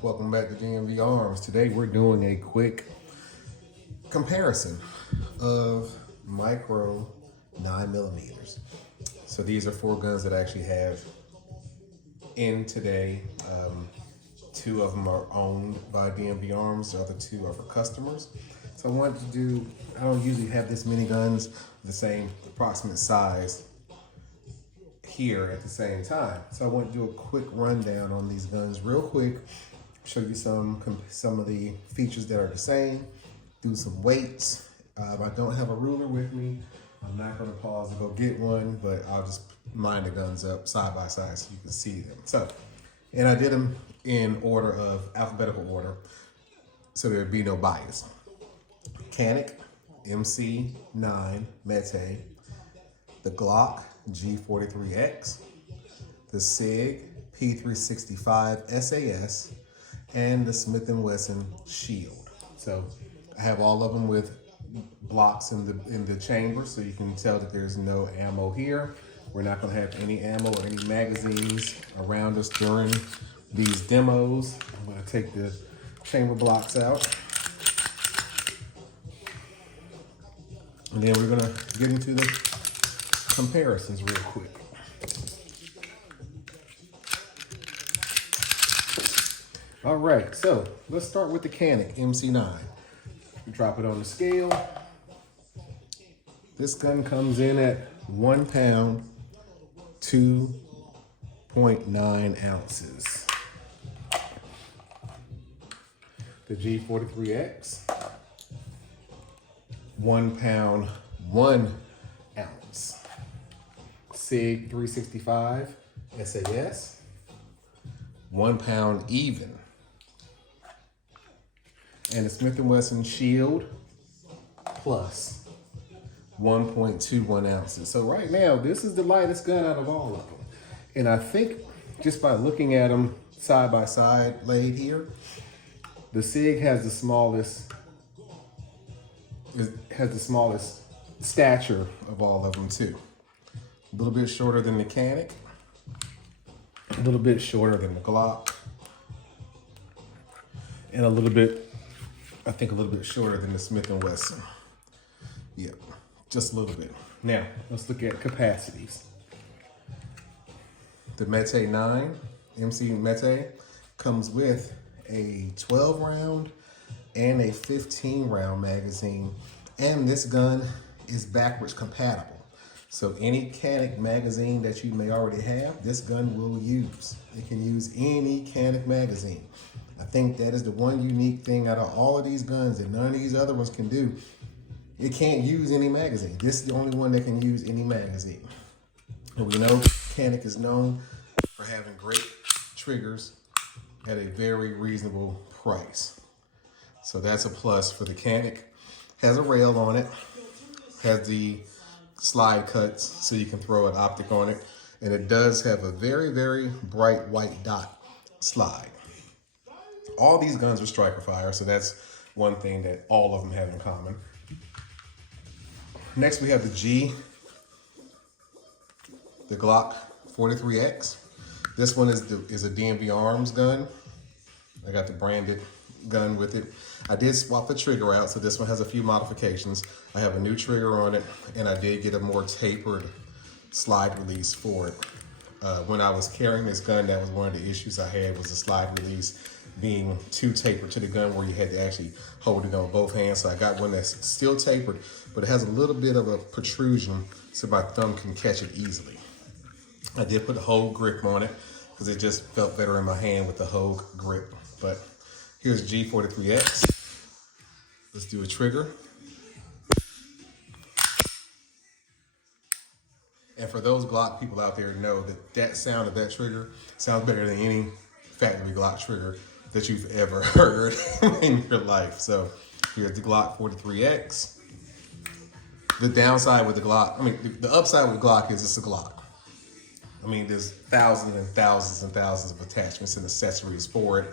Welcome back to DMV Arms. Today we're doing a quick comparison of micro 9mm. So these are 4 guns that I actually have in today. 2 of them are owned by DMV Arms, the other 2 are for customers. So I wanted to do, I don't usually have this many guns the same approximate size here at the same time. So I want to do a quick rundown on these guns real quick, show you some of the features that are the same, do some weights. I don't have a ruler with me. I'm not going to pause to go get one, but I'll just line the guns up side by side so you can see them. So, and I did them in order of alphabetical order, so there'd be no bias. Canik MC9 METE, the GLOCK G43X, the Sig P365 SAS, and the Smith & Wesson Shield. So I have all of them with blocks in the chamber, so you can tell that there's no ammo here. We're not going to have any ammo or any magazines around us during these demos. I'm going to take the chamber blocks out, and then we're going to get into the comparisons real quick. All right, so let's start with the Canik MC9. Drop it on the scale. This gun comes in at 1 pound, 2.9 ounces. The G43X, 1 pound, 1 ounce. Sig 365 SAS, 1 pound even. And the Smith & Wesson Shield Plus, 1.21 ounces. So right now, this is the lightest gun out of all of them. And I think just by looking at them side by side laid here, the Sig has the smallest, stature of all of them too. A little bit shorter than the Canik, a little bit shorter than the GLOCK, and a little bit shorter than the Smith & Wesson. Yep, just a little bit. Now, let's look at capacities. The METE 9, MC METE, comes with a 12 round and a 15 round magazine, and this gun is backwards compatible. So any Canik magazine that you may already have, this gun will use. It can use any Canik magazine. I think that is the one unique thing out of all of these guns that none of these other ones can do. It can't use any magazine. This is the only one that can use any magazine. And we know Canik is known for having great triggers at a very reasonable price. So that's a plus for the Canik. Has a rail on it, has the slide cuts so you can throw an optic on it, and it does have a very, very bright white dot slide. All these guns are striker fire, so that's one thing that all of them have in common. Next we have the GLOCK 43X. This one is a DMV Arms gun. I got the branded gun with it. I did swap the trigger out, so this one has a few modifications. I have a new trigger on it, and I did get a more tapered slide release for it. When I was carrying this gun, that was one of the issues I had, was the slide release being too tapered to the gun where you had to actually hold it on both hands. So I got one that's still tapered, but it has a little bit of a protrusion so my thumb can catch it easily. I did put a Hogue grip on it because it just felt better in my hand with the Hogue grip. But here's G43X. Let's do a trigger. And for those GLOCK people out there, know that that sound of that trigger sounds better than any factory GLOCK trigger that you've ever heard in your life. So here's the GLOCK 43X. The downside with the GLOCK, the upside with GLOCK is it's a GLOCK. There's thousands and thousands and thousands of attachments and accessories for it.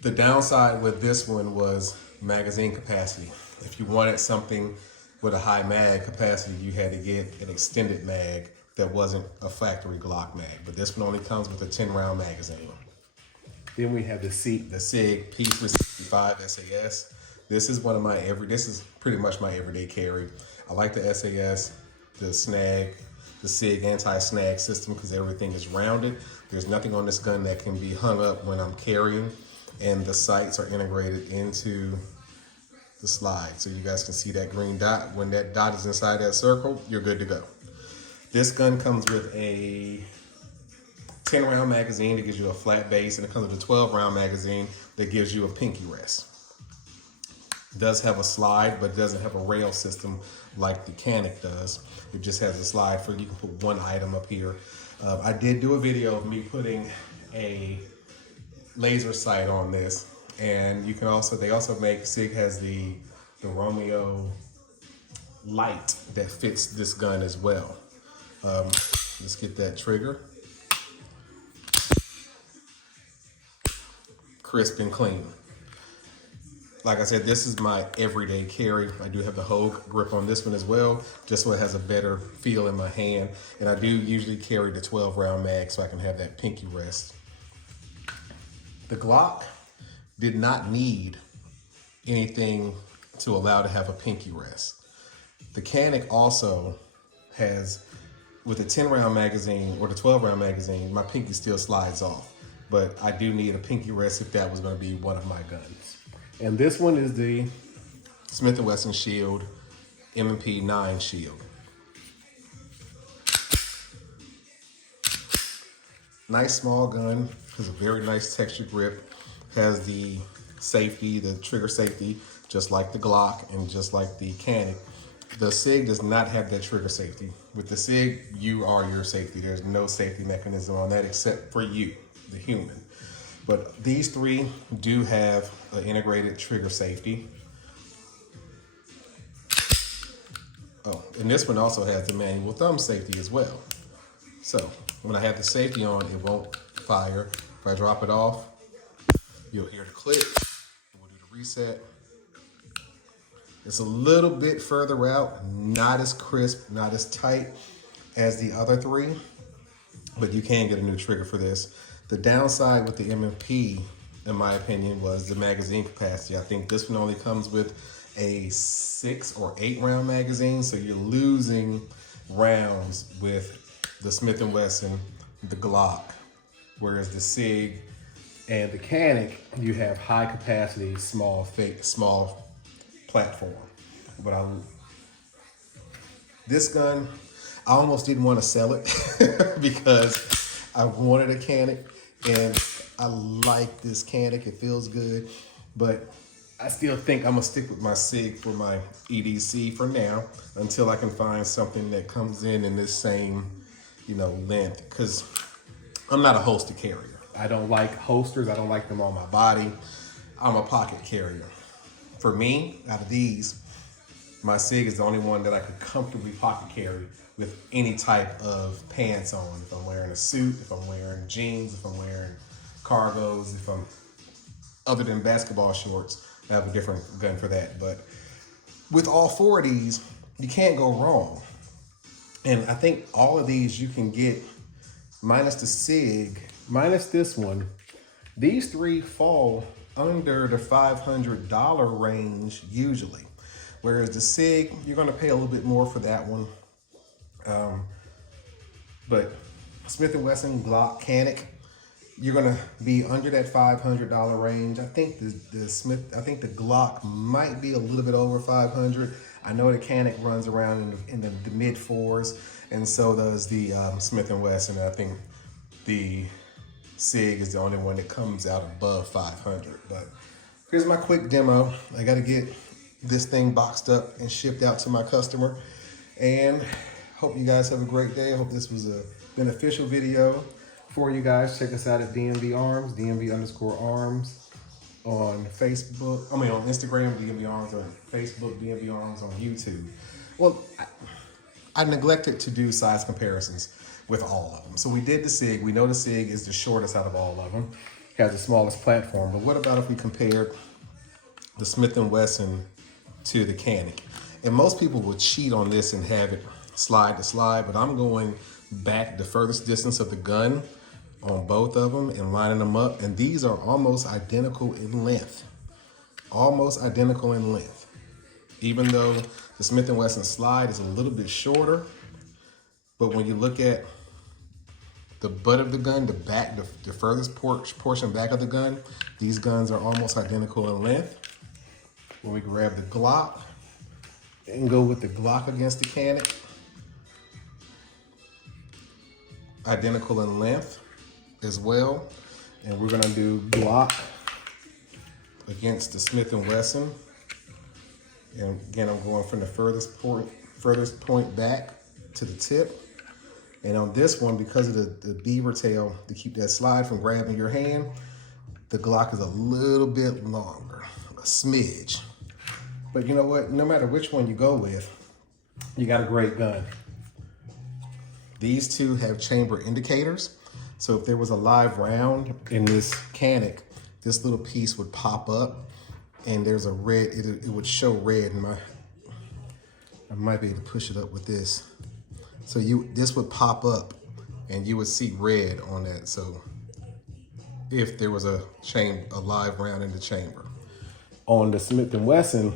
The downside with this one was magazine capacity. If you wanted something with a high mag capacity, you had to get an extended mag that wasn't a factory GLOCK mag. But this one only comes with a 10 round magazine. Then we have the Sig P365 SAS. This is one of my this is pretty much my everyday carry. I like the SAS, the snag, the Sig anti-snag system because everything is rounded. There's nothing on this gun that can be hung up when I'm carrying, and the sights are integrated into the slide. So you guys can see that green dot. When that dot is inside that circle, you're good to go. This gun comes with a 10-round magazine that gives you a flat base, and it comes with a 12-round magazine that gives you a pinky rest. It does have a slide, but it doesn't have a rail system like the Canik does. It just has a slide for you can put one item up here. I did do a video of me putting a laser sight on this, and you can also, they also make, Sig has the Romeo light that fits this gun as well. Let's get that trigger. Crisp and clean. Like I said, this is my everyday carry. I do have the Hogue grip on this one as well, just so it has a better feel in my hand. And I do usually carry the 12-round mag so I can have that pinky rest. The Glock did not need anything to allow to have a pinky rest. The Canik also has, with the 10-round magazine or the 12-round magazine, my pinky still slides off. But I do need a pinky rest if that was going to be one of my guns. And this one is the Smith & Wesson Shield MP9 Shield. Nice small gun, has a very nice textured grip, has the safety, the trigger safety, just like the Glock and just like the Canik. The Sig does not have that trigger safety. With the Sig, you are your safety. There's no safety mechanism on that except for you, the human. But these three do have an integrated trigger safety. Oh, and this one also has the manual thumb safety as well. So when I have the safety on, it won't fire. If I drop it off, you'll hear the click. We'll do the reset. It's a little bit further out, not as crisp, not as tight as the other three, but you can get a new trigger for this. The downside with the MMP, in my opinion, was the magazine capacity. I think this one only comes with a 6 or 8 round magazine, so you're losing rounds with the Smith & Wesson, the Glock, whereas the Sig and the Canik, you have high capacity, small platform. But this gun, I almost didn't want to sell it because I wanted a Canik, and I like this Canik, it feels good, but I still think I'm gonna stick with my Sig for my EDC for now until I can find something that comes in this same, length, because I'm not a holster carrier. I don't like holsters, I don't like them on my body. I'm a pocket carrier. For me, out of these, my Sig is the only one that I could comfortably pocket carry with any type of pants on. If I'm wearing a suit, if I'm wearing jeans, if I'm wearing cargos, if I'm, other than basketball shorts, I have a different gun for that. But with all 4 of these, you can't go wrong. And I think all of these you can get, minus the Sig, minus this one, these 3 fall under the $500 range usually. Whereas the Sig, you're gonna pay a little bit more for that one. But Smith & Wesson, Glock, Canik, you're gonna be under that $500 range. I think the Glock might be a little bit over 500. I know the Canik runs around in the mid 4s, and so does the Smith & Wesson. I think the Sig is the only one that comes out above 500. But here's my quick demo. I got to get this thing boxed up and shipped out to my customer. And hope you guys have a great day. I hope this was a beneficial video for you guys. Check us out at DMV Arms, DMV_Arms on Facebook. On Instagram, DMV Arms on Facebook, DMV Arms on YouTube. Well, I neglected to do size comparisons with all of them. So we did the Sig. We know the Sig is the shortest out of all of them. It has the smallest platform. But what about if we compared the Smith & Wesson to the Canik? And most people would cheat on this and have it slide to slide, but I'm going back the furthest distance of the gun on both of them and lining them up. And these are almost identical in length. Almost identical in length. Even though the Smith & Wesson slide is a little bit shorter, but when you look at the butt of the gun, the back, the furthest portion back of the gun, these guns are almost identical in length. When we grab the GLOCK and go with the GLOCK against the Canik, identical in length as well. And we're gonna do GLOCK against the Smith & Wesson. And again, I'm going from the furthest point back to the tip. And on this one, because of the beaver tail, to keep that slide from grabbing your hand, the GLOCK is a little bit longer, a smidge. But you know what? No matter which one you go with, you got a great gun. These two have chamber indicators. So if there was a live round in this Canik, this little piece would pop up and there's a red, it would show red. I might be able to push it up with this. So this would pop up and you would see red on that. So if there was a live round in the chamber. On the Smith & Wesson,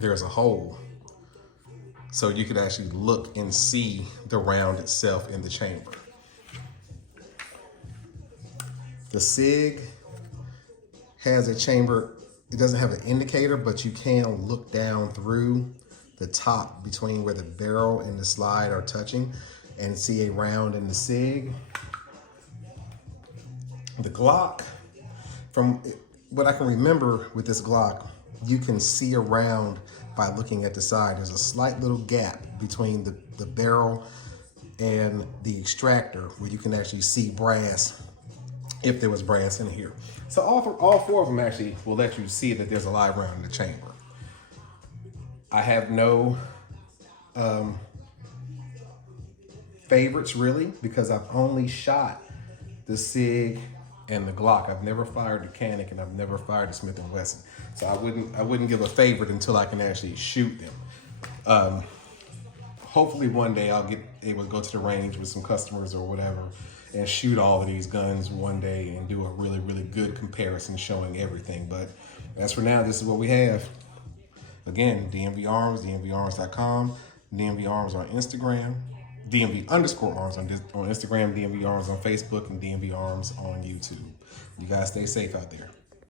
there's a hole. So you could actually look and see the round itself in the chamber. The Sig has a chamber, it doesn't have an indicator, but you can look down through the top between where the barrel and the slide are touching and see a round in the Sig. The GLOCK, from what I can remember with this GLOCK, you can see a round by looking at the side. There's a slight little gap between the barrel and the extractor where you can actually see brass, if there was brass in here. So all four of them actually will let you see that there's a live round in the chamber. I have no favorites really, because I've only shot the Sig and the GLOCK. I've never fired the Canik and I've never fired the Smith & Wesson. So I wouldn't give a favorite until I can actually shoot them. Hopefully one day I'll get able to go to the range with some customers or whatever and shoot all of these guns one day and do a really, really good comparison showing everything. But as for now, this is what we have. Again, DMV Arms, DMVArms.com, DMV Arms on Instagram, DMV_Arms on Instagram, DMV Arms on Facebook, and DMV Arms on YouTube. You guys stay safe out there.